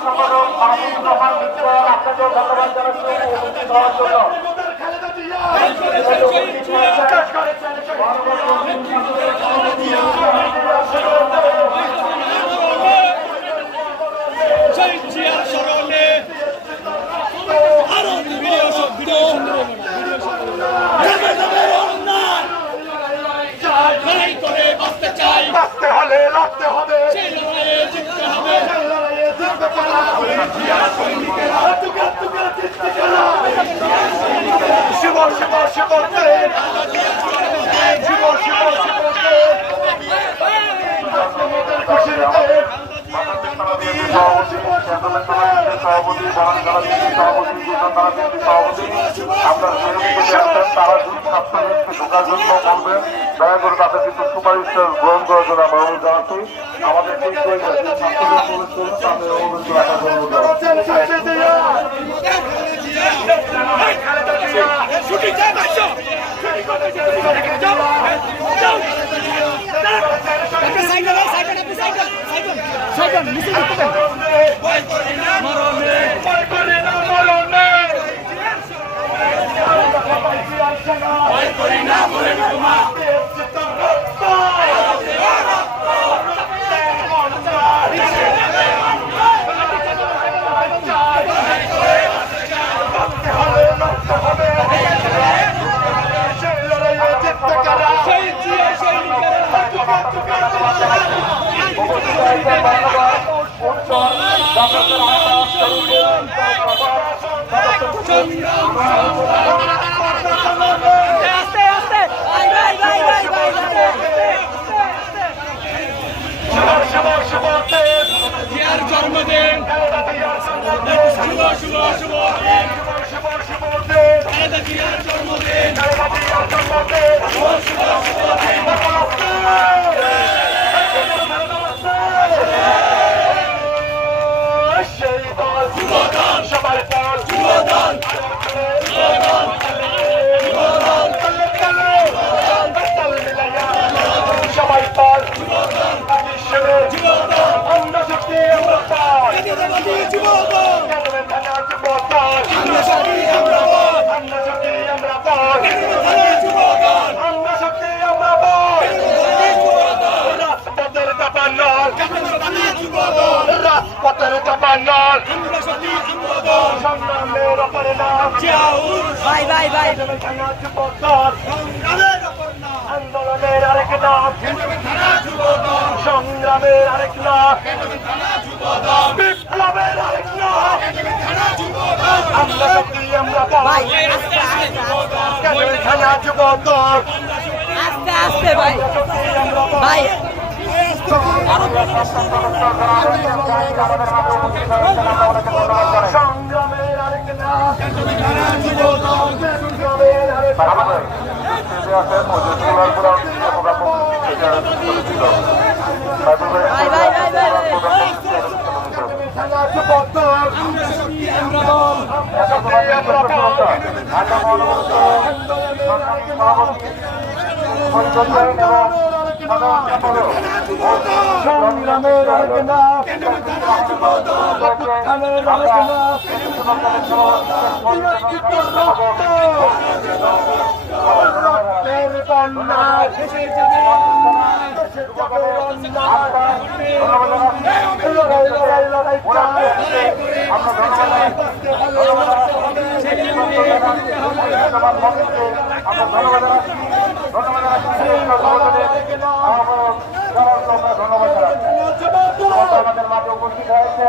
সম্পাদক মাহমুদুর রহমান মিত্র আপনাকে ধন্যবাদ জানাচ্ছি উপস্থিত হওয়ার জন্য। বাঁচতে হলে লড়তে হবে, শিব শিব শিব সভাপতি তারা যদি ছাত্রলীগকে ঢোকার জন্য বলবেন দয়া করে তাদের কিন্তু সুপারিশটা গ্রহণ করার জন্য আমরা অনুরোধ জানাচ্ছি। আমাদের জন্মদিন শুভ শুভ শুভ সবাই পর সবাই পর আমরা শক্তি আমরা রাজপথের দাপান্নল সংগ্রামের অপরে নাম আন্দোলনের আরেক নাম সংগ্রামের আরেক নাম বিপ্লবের আরেক নাম আমরা শক্তি আমরা থানা যুবদল আস্তে আস্তে ভাই ভাই সংগ্রামের আরেক নাম সংগ্রামের আরেক নাম আমাদের মাঝে উপস্থিত হয়েছে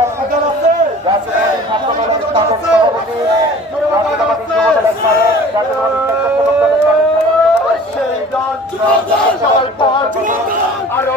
আরো